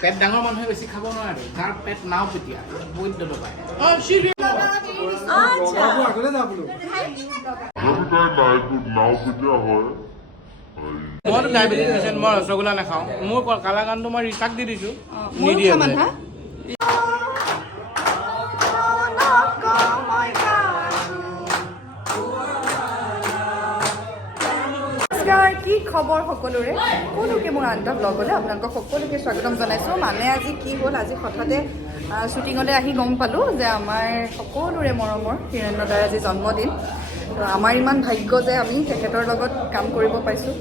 পেট ডাঙৰ মানুহে বেছি খাব নোৱাৰে, তাৰ পেট নাও পিটিয়া বহুত দবাই। মইতো ডায়েবেটিছ পেচেণ্ট, মই ৰসগোল্লা নাখাওঁ। মোৰ কালাকানটো মই ৰিচাক দি দিছোঁ, নিদিয়ে বোলে। কি খবৰ সকলোৰে, সকলোকে মোৰ আন্তঃ ব্লগলৈ আপোনালোকক সকলোকে স্বাগতম জনাইছোঁ। মানে আজি কি হ'ল, আজি হঠাতে শ্বুটিঙলৈ আহি গম পালোঁ যে আমাৰ সকলোৰে মৰমৰ হিৰণ্য দাৰ আজি জন্মদিন। তো আমাৰ ইমান ভাগ্য যে আমি তেখেতৰ লগত কাম কৰিব পাইছোঁ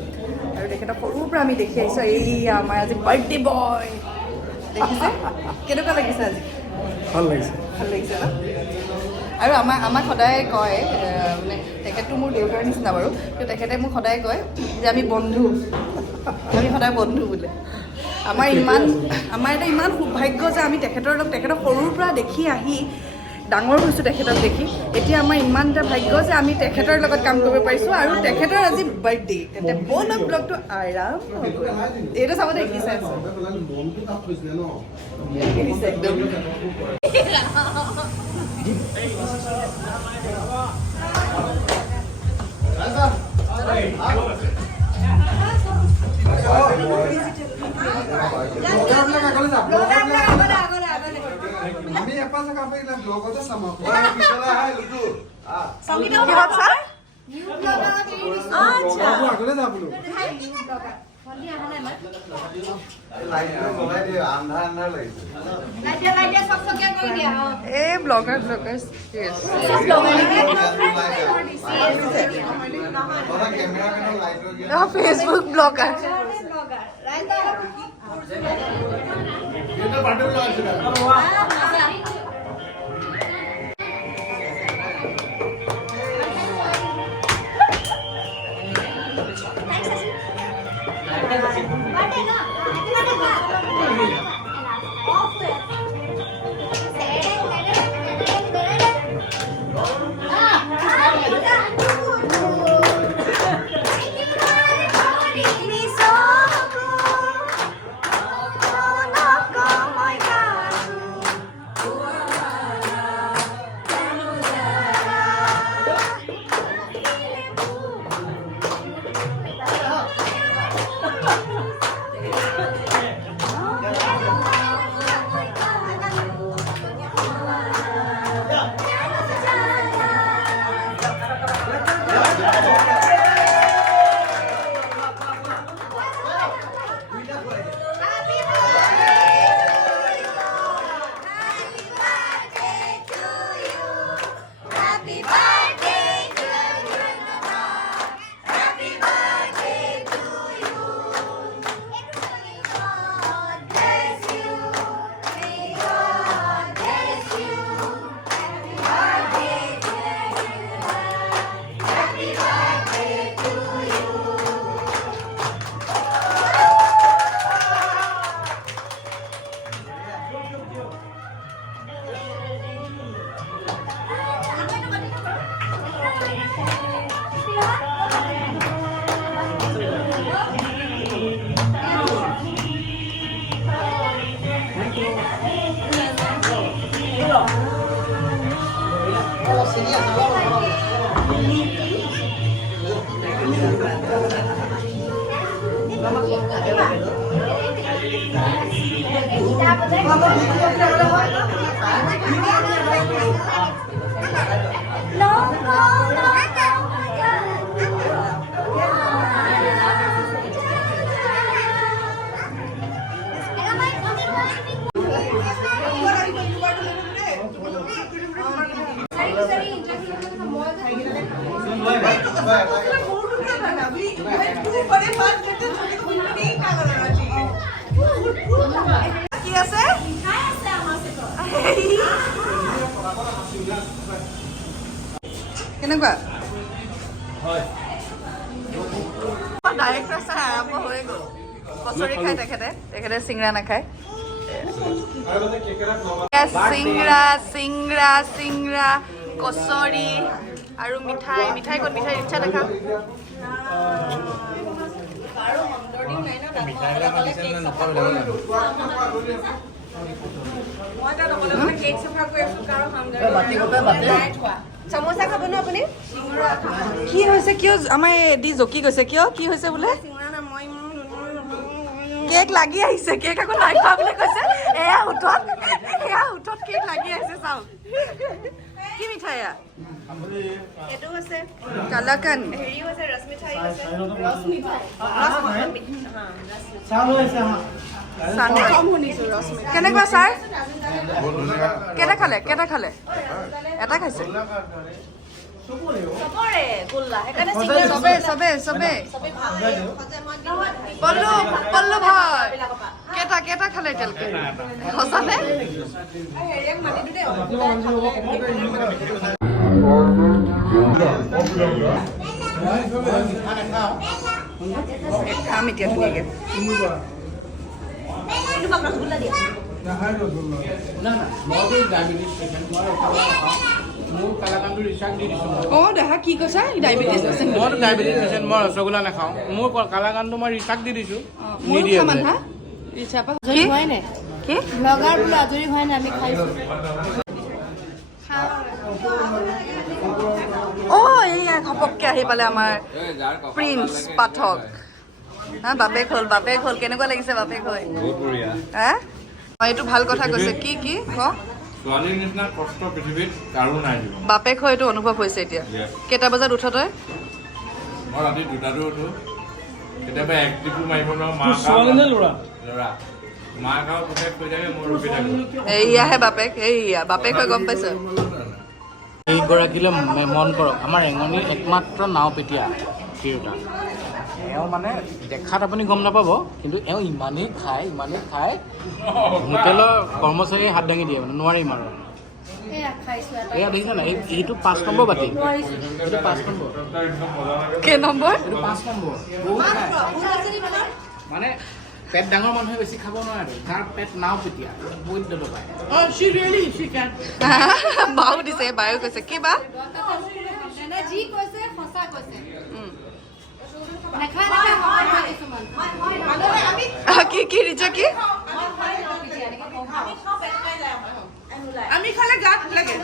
আৰু তেখেতক সৰুৰ পৰা আমি দেখি আহিছোঁ। এই আমাৰ আজি বাৰ্থডে বয় দেখিছে, কেনেকুৱা লাগিছে আজি? ভাল লাগিছে, ভাল লাগিছে ন? আৰু আমাক সদায় কয়, মানে তেখেতটো মোৰ দেউতাৰ নিচিনা বাৰু, কিন্তু তেখেতে মোক সদায় কয় যে আমি বন্ধু, আমি সদায় বন্ধু বোলে। আমাৰ এটা ইমান সৌভাগ্য যে আমি তেখেতক সৰুৰ পৰা দেখি আহি ডাঙৰ হৈছোঁ তেখেতক দেখি। এতিয়া আমাৰ ইমান এটা ভাগ্য যে আমি তেখেতৰ লগত কাম কৰিব পাৰিছোঁ আৰু তেখেতৰ আজি বাৰ্থডে। তেন্তে ব'লক ব্লগটো আৰাম এইটো চাব দেখিছে ফেচবুক ব্লগাৰ কেনেকুৱা ডাইৰেক্টৰ চাই আৰম্ভ হৈ গ'ল। কচৰি খায় তেখেতে চিংৰা নাখায়। চিংৰা কচৰি আৰু মিঠাই ক'ত মিঠাই ইচ্ছা দেখা। সমোসা খাব ন আপুনি কি হৈছে কিয় আমাৰ এদি জকি গৈছে কিয় কি হৈছে বোলে কেক লাগি আহিছে কেক আকৌ নাই খোৱা বুলি কৈছে এয়া উঠত কেক লাগি আহিছে চাওক কি মিঠাই এইটো আছে কালাকান হেৰিও আছে ৰসমিঠাই আছে কেনেকুৱা ছাৰ কেইটা খালে এটা খাইছে পল্লু ভাই কেইটা খালে এতিয়ালৈকে সঁচানে খাম এতিয়া ধুনীয়াকে অঁ দেহা কি কৈছা ডায়েবেটিছ আছে মইতো ডায়েবেটিছ পেচেণ্ট মই ৰসগোল্লা নাখাওঁ মোৰ কালাকানটো মই ৰিচাক দি দিছোঁ নিদিয়ে ব্লগাৰ বোলো আজৰি হোৱাই নাই আমি খাইছোঁ অঁ এইয়া ঘপককৈ আহি পালে আমাৰ প্ৰিন্স পাঠক হা বাপেক হ'ল কেনেকুৱা লাগিছে বাপেক হৈ হা এইটো ভাল কথা কৈছে কি ছোৱালীৰ নিচিনা কষ্ট পৃথিৱীত কাৰো নাই জীৱন বাপেক হৈ এইটো অনুভৱ হৈছে এতিয়া কেইটা বজাত উঠ তই মই ৰাতি 2টাতো উঠো কেতিয়াবা একটিপো মাৰিব নোৱাৰো মাক আৰু পুতেক কৈ থাকে মই ৰখি থাকো এইয়াহে বাপেক হৈ গম পাইছ এইগৰাকীলৈ মন কৰক আমাৰ ৰেঙনিৰ একমাত্ৰ নাও পেটীয়া তিৰোতা এওঁ মানে দেখাত আপুনি গম নাপাব কিন্তু এওঁ ইমানেই খায় হোটেলৰ কৰ্মচাৰীয়ে হাত দাঙি দিয়ে মানে নোৱাৰিম আৰু এয়া দেখিছে নাই এইটো 5 নম্বৰ বাতি এইটো 5 নম্বৰ কেই নম্বৰ এইটো 5 নম্বৰ বহুত খায় মানে পেট ডাঙৰ মানুহে বেছি খাব নোৱাৰে তাৰ পেট নাও পেটীয়া বহুত দবাই বাও দিছে বায়ো কৈছে কি বা যি কৈছে সঁচা কৈছে কি ৰিজা কি আমি খালে গাত লাগে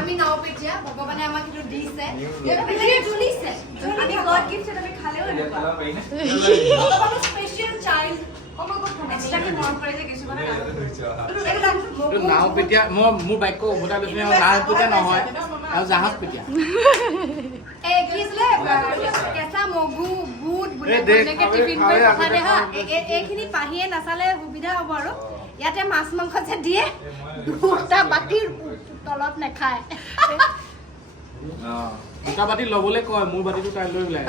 আমি নাও পেটিয়া ভগৱানে আমাক এইটো দিছে আমি গড গিফ্ট আমি খালেও স্পেচিয়েল চাইল্ড নাও পেটীয়া মই মোৰ বাক্য উভতাই লৈছো নাও পেটীয়া নহয় আৰু জাহাজ পেটীয়া কেঁচা মগু বুট টিফিন কৰি পঠাই দে হা এইখিনি পাহিয়ে নাচালে সুবিধা হ'ব আৰু ইয়াতে মাছ মাংস যে দিয়ে দুটা বাতিৰ তলত নাখায় দুটা বাতি ল'বলৈ কয় মোৰ বাতিটো তাই লৈ ওলাই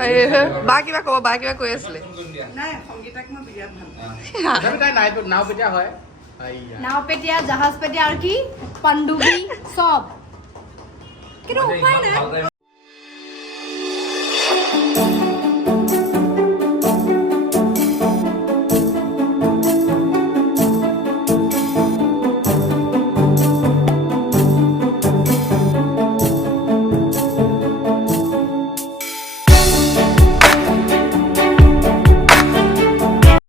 বা কিবা কৈ আছিলে তাই নাও পেটীয়া হয় নাও পেটিয়া জাহাজ পেটিয়া আৰু কি পাণ্ডুবি চব কিন্তু উপায় নাই